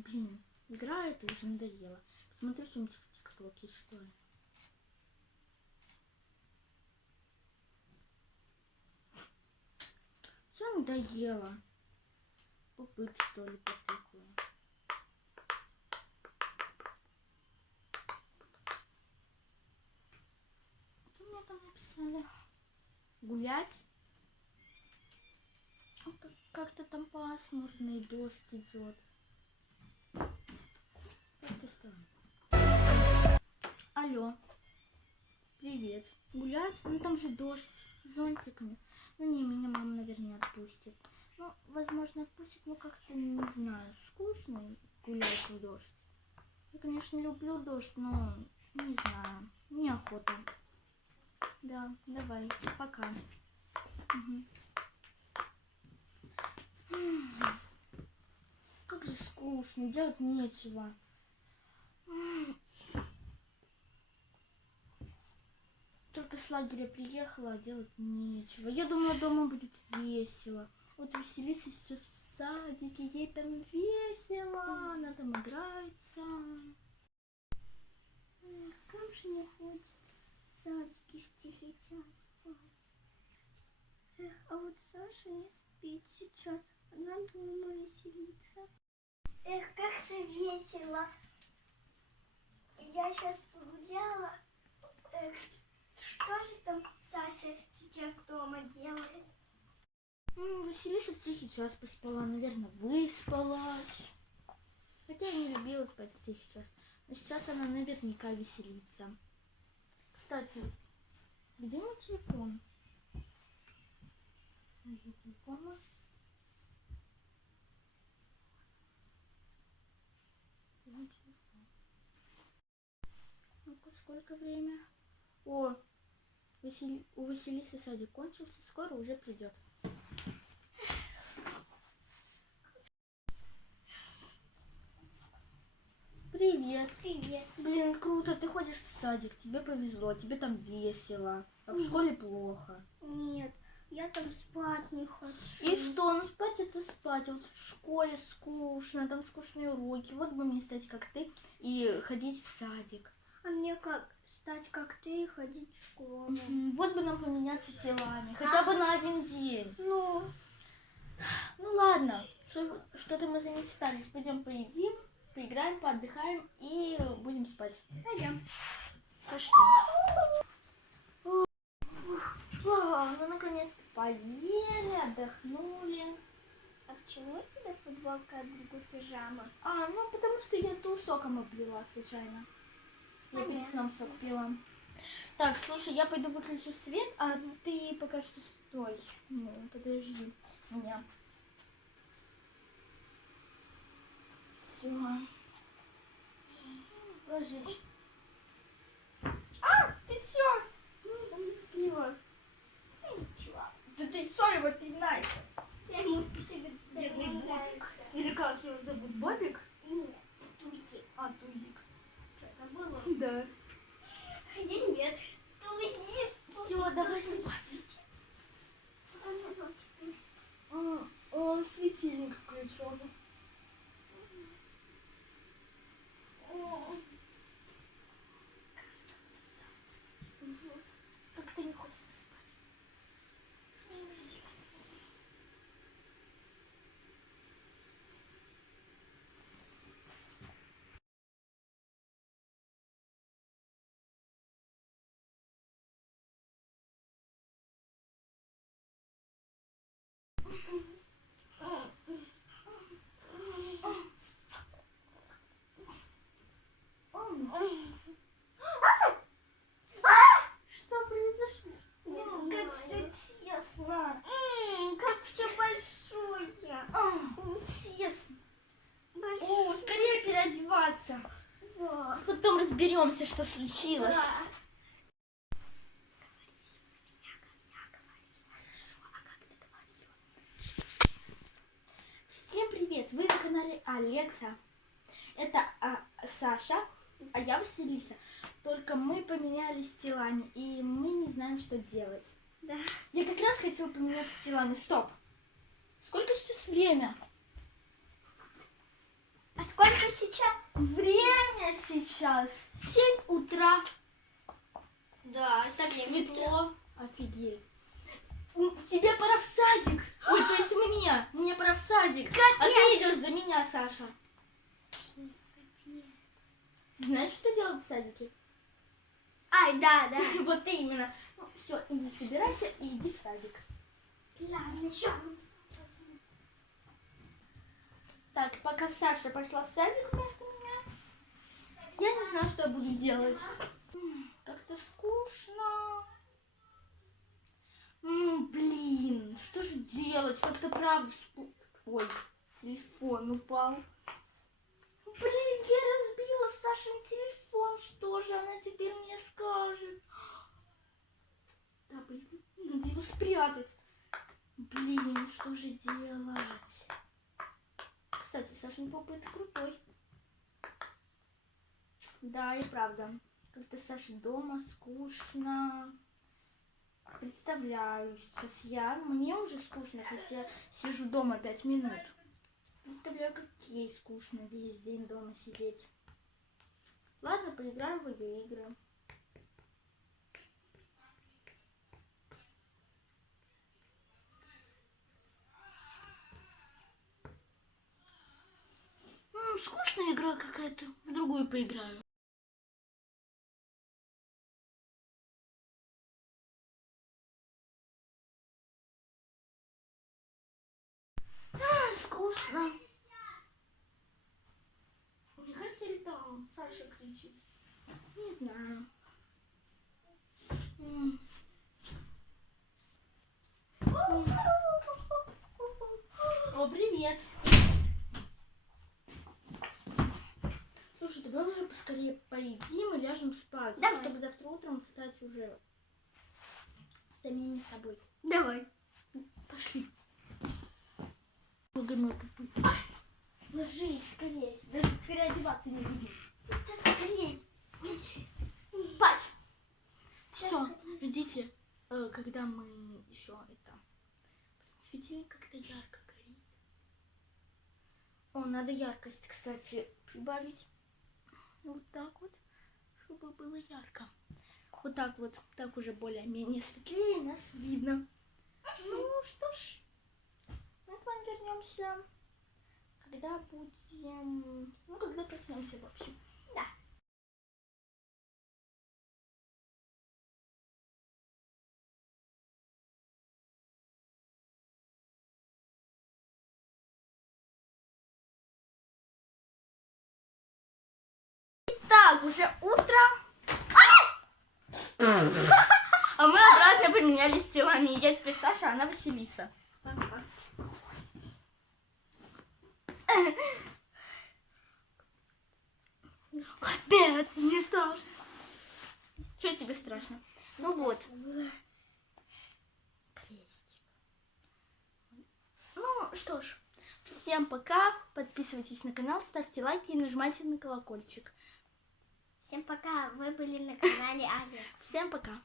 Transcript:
Блин, играет и уже надоело. Посмотрю что-нибудь в ТикТоке, что ли. Все надоело. Попыть, что ли, потыкаю. Что мне там написали? Гулять? Как-то там пасмурно и дождь идет. Как-то странно. Алло. Привет. Гулять? Ну там же дождь. С зонтиками. Ну не, меня мама, наверное, не отпустит. Ну, возможно, отпустит, но как-то не знаю. Скучно гулять в дождь. Я, конечно, люблю дождь, но не знаю. Неохота. Да, давай. Пока. Угу. Как же скучно, делать нечего. Только с лагеря приехала, а делать нечего. Я думала, дома будет весело. Вот Василиса сейчас в садике, ей там весело, она там играется. Как же не хочет в садике в тихий час спать. А вот Саша не спит сейчас, она дома веселится. Как же весело. Я сейчас погуляла. Что же там Саша сейчас дома делает? Василиса в тихий час поспала, наверное, выспалась. Хотя я не любила спать в тихий час. Но сейчас она наверняка веселится. Кстати, где мой телефон? Где телефон? Ну-ка, сколько время? О, у Василисы садик кончился, скоро уже придет. Привет. Привет. Блин, круто, ты ходишь в садик, тебе повезло, тебе там весело, а в школе плохо. Нет, я там спать не хочу. И что? Ну спать это спать, а вот в школе скучно, там скучные уроки. Вот бы мне стать как ты и ходить в садик. А мне как стать как ты и ходить в школу? Вот бы нам поменяться телами, хотя бы на один день. Ну Ладно, что-то мы замечтались. Пойдем поедим, поиграем, поотдыхаем и будем спать. пойдем. Пошли. Ну наконец-то поели, отдохнули. А почему у тебя футболка, а другой пижама? Ну потому что я ту соком облила случайно. Я перед сном сок пила. Так, слушай, я пойду выключу свет, а ты пока что стой. Ну, подожди меня. Все. Ложись. Ты все? Заспила. Ничего. Да ты что его пинайся? Я ему себе Бедный Бобик. нравится. Или как его зовут? Бобик? Нет, Тузик. Тузик. Что, забыла? Да. Я нет. Тузик. Все, давай спать. Светильник включен. Как-то не хочется спать. Что произошло? Как все тесно. Как все большое. Тесно. Большое. Скорее переодеваться. Да. Потом разберемся, что случилось. Да. Всем привет! Вы на канале Алекса. Это Саша, а я Василиса. Только мы поменялись телами, и мы не знаем, что делать. Да. Я как раз хотела поменяться телами. Стоп! Сколько сейчас время? А сколько сейчас? Время сейчас 7 утра. Да, так Светло. Офигеть. Тебе пора в садик. Ой, то есть мне. Мне пора в садик. А ты идешь за меня, Саша. Знаешь, что делать в садике? Ай, да. Вот именно. Ну, все, иди собирайся и иди в садик. Ладно, что? Так, пока Саша пошла в садик вместо меня, я не знаю, что я буду делать. Как-то скучно. Блин, что же делать? Как-то правда скучно. Ой, телефон упал. Блин, я разбила Сашин телефон. Что же она теперь мне скажет? Да, блин, надо его спрятать. Блин, что же делать? Кстати, Сашин папа это крутой. Да, и правда. Как-то Саша дома скучно. Представляю, сейчас мне уже скучно, хотя сижу дома 5 минут. Представляю, как ей скучно весь день дома сидеть. Ладно, поиграю в ее игры. Скучная игра какая-то. В другую поиграю. Скучно. Мне кажется, или там Саша кричит. Не знаю. О, привет. Слушай, давай уже поскорее поедим и ляжем спать. Давай. Чтобы завтра утром встать уже самими собой. Давай. Пошли. Ложись скорее. Даже переодеваться не будем. Скорей. Спать. Все, ждите, когда мы еще это... Светильник как-то ярко горит. О, надо яркость, кстати, прибавить. Вот так вот, чтобы было ярко. Вот так вот, так уже более-менее светлее, нас видно. Ну что ж, мы к вам вернемся, когда будем... Ну, когда проснемся, в общем. Да. Так, уже утро. А мы обратно поменялись телами. Я теперь Саша, а она Василиса. Опять, мне страшно. Что тебе страшно? Ну вот. Крестик. Ну что ж, всем пока. Подписывайтесь на канал, ставьте лайки и нажимайте на колокольчик. Всем пока, вы были на канале Азия. Всем пока.